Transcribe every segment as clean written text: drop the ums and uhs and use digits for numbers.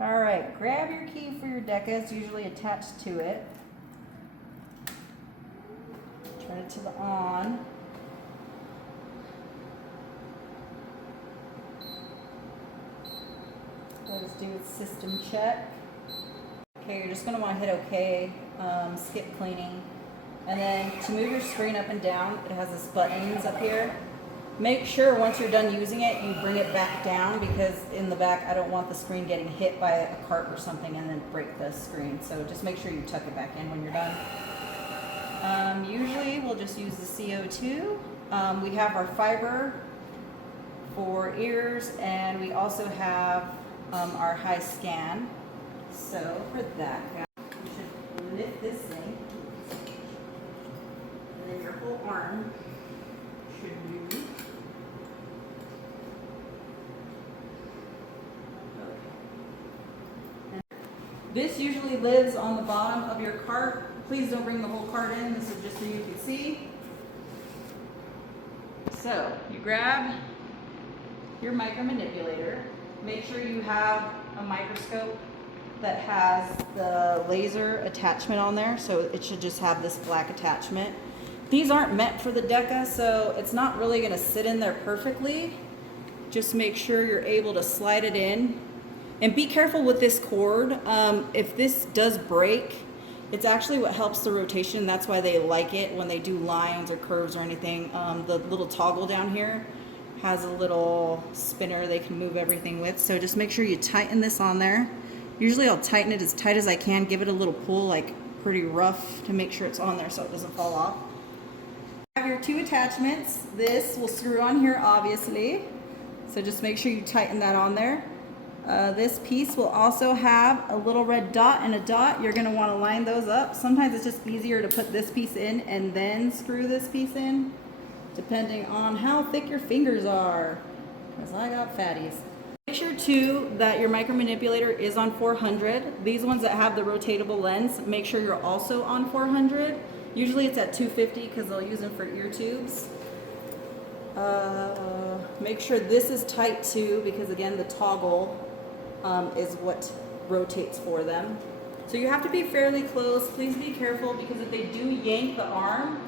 All right, grab your key for your Deka. It's usually attached to it. Turn it to the on. Let us do a system check. Okay, you're just going to want to hit OK, skip cleaning. And then to move your screen up and down, it has this buttons up here. Make sure once you're done using it, you bring it back down, because in the back, I don't want the screen getting hit by a cart or something and then break the screen. So just make sure you tuck it back in when you're done. Usually we'll just use the CO2. We have our fiber for ears, and we also have our high scan. So for that, you should lift this thing, and then your whole arm should move. Okay. This usually lives on the bottom of your cart. Please don't bring the whole cart in. This is just so you can see. So you grab your micro manipulator. Make sure you have a microscope that has the laser attachment on there, so it should just have this black attachment. These aren't meant for the Deka, so it's not really going to sit in there perfectly. Just make sure you're able to slide it in. And be careful with this cord. If this does break, it's actually what helps the rotation. That's why they like it when they do lines or curves or anything. The little toggle down here has a little spinner they can move everything with. So just make sure you tighten this on there. Usually I'll tighten it as tight as I can, give it a little pull, like pretty rough, to make sure it's on there so it doesn't fall off. You have your two attachments. This will screw on here, obviously. So just make sure you tighten that on there. This piece will also have a little red dot and a dot. You're gonna wanna line those up. Sometimes it's just easier to put this piece in and then screw this piece in, depending on how thick your fingers are, because I got fatties. Make sure too that your micro manipulator is on 400. These ones that have the rotatable lens, make sure you're also on 400. Usually it's at 250 because they'll use them for ear tubes. Make sure this is tight too, because again the toggle is what rotates for them. So you have to be fairly close. Please be careful, because if they do yank the arm,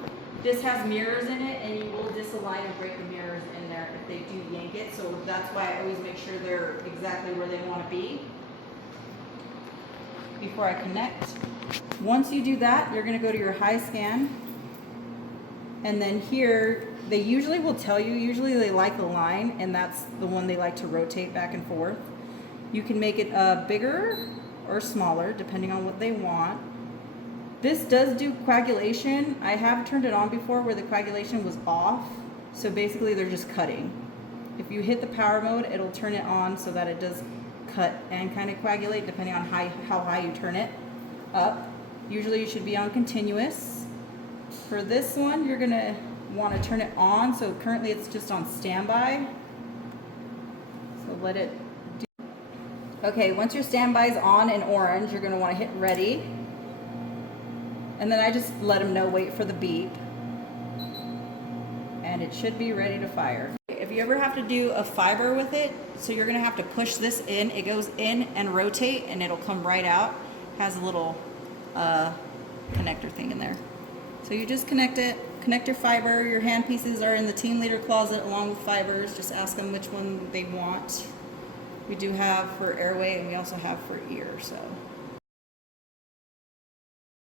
this has mirrors in it and you will disalign and break the mirrors in there if they do yank it. So that's why I always make sure they're exactly where they want to be before I connect. Once you do that, you're going to go to your high scan, and then here they usually will tell you, usually they like the line, and that's the one they like to rotate back and forth. You can make it bigger or smaller depending on what they want. This does do coagulation. I have turned it on before where the coagulation was off. So basically they're just cutting. If you hit the power mode, it'll turn it on so that it does cut and kind of coagulate depending on how high you turn it up. Usually you should be on continuous. For this one, you're gonna want to turn it on. So currently it's just on standby. So let it do. Okay, once your standby is on in orange, you're gonna want to hit ready. And then I just let them know, wait for the beep. And it should be ready to fire. If you ever have to do a fiber with it, so you're gonna have to push this in, it goes in and rotate and it'll come right out. Has a little connector thing in there. So you just connect it, connect your fiber. Your hand pieces are in the team leader closet along with fibers. Just ask them which one they want. We do have for airway and we also have for ear, so.